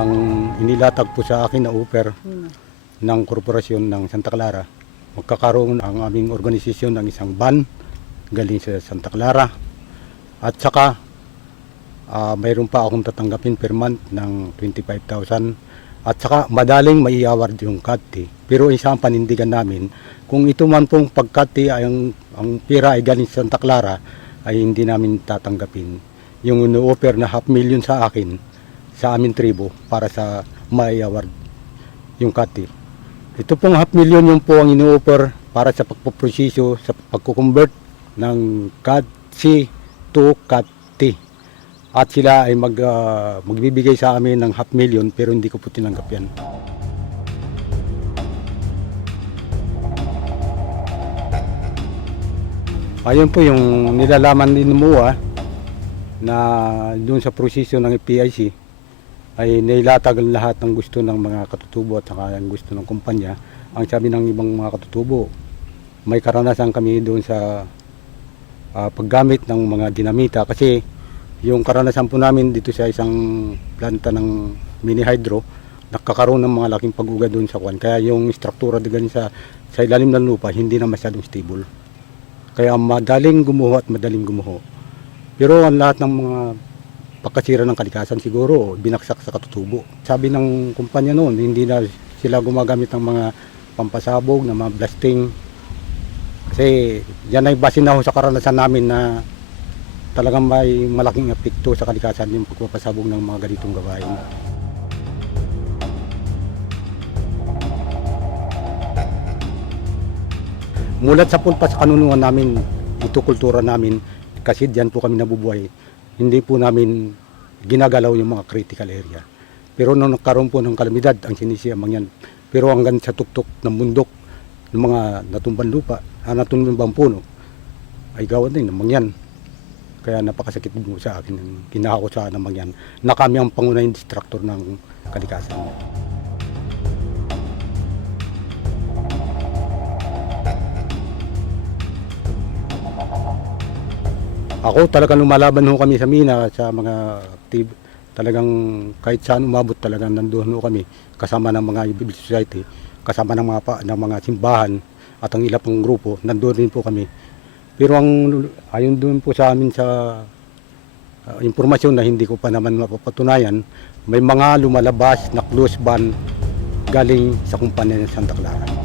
ang inilatag po sa akin na offer ng korporasyon ng Santa Clara. Magkakaroon ang aming organisasyon ng isang van galing sa Santa Clara. At saka mayroon pa akong tatanggapin per month ng 25,000. At saka madaling mai-award yung CAT. Pero isa ang panindigan namin, kung ito man pong pagkati ay ang pira ay galing sa Santa Clara, ay hindi namin tatanggapin. Yung ino-offer na 500,000 sa akin, sa aming tribo, para sa mai-award yung CAT. Ito pong 500,000 yung po ang ino-offer para sa pagpuprosesyo, sa pagkukonvert ng CAT-C to CAT-T. At sila ay magbibigay sa amin ng 500,000 pero hindi ko po tinanggap yan. Ayun po yung nilalaman din mo na doon sa prosesyo ng PIC ay nailatag lahat ng gusto ng mga katutubo at saka ang gusto ng kumpanya. Ang sabi ng ibang mga katutubo, may karanasan kami doon sa paggamit ng mga dinamita kasi yung karanasan po namin dito sa isang planta ng mini hydro, nakakaroon ng mga laking pag-uga doon sa kwan. Kaya yung struktura din sa ilalim ng lupa hindi na masyadong stable. Kaya madaling gumuho at madaling gumuho. Pero ang lahat ng mga pagkasira ng kalikasan siguro binaksak sa katutubo. Sabi ng kumpanya noon, hindi na sila gumagamit ng mga pampasabog, ng mga blasting. Kasi yan ay base na ho sa karanasan namin na talagang may malaking epekto sa kalikasan yung pagpapasabog ng mga ganitong gawain. Mulat sa pulpa sa kanunuan namin, ito kultura namin, kasi diyan po kami nabubuhay. Hindi po namin ginagalaw yung mga critical area. Pero nung nagkaroon po ng kalamidad, ang sinisiyamang yan. Pero hanggang sa tuktok ng bundok, ng mga natumbang lupa, natumbang puno, ay gawa din ng mangyan. Kaya napakasakit mo sa akin, kinahako sa ng mangyan, na kami ang pangunahing distractor ng kalikasan. Ako talagang lumalaban ho kami sa mina, sa mga active. Talagang kahit saan umabot talagang nandoon ho kami. Kasama ng mga civil society, kasama ng mga simbahan at ang ilang pang grupo, nandoon rin po kami. Pero ayon doon po sa amin sa impormasyon na hindi ko pa naman mapapatunayan, may mga lumalabas na close ban galing sa kumpanya ng Santa Clara.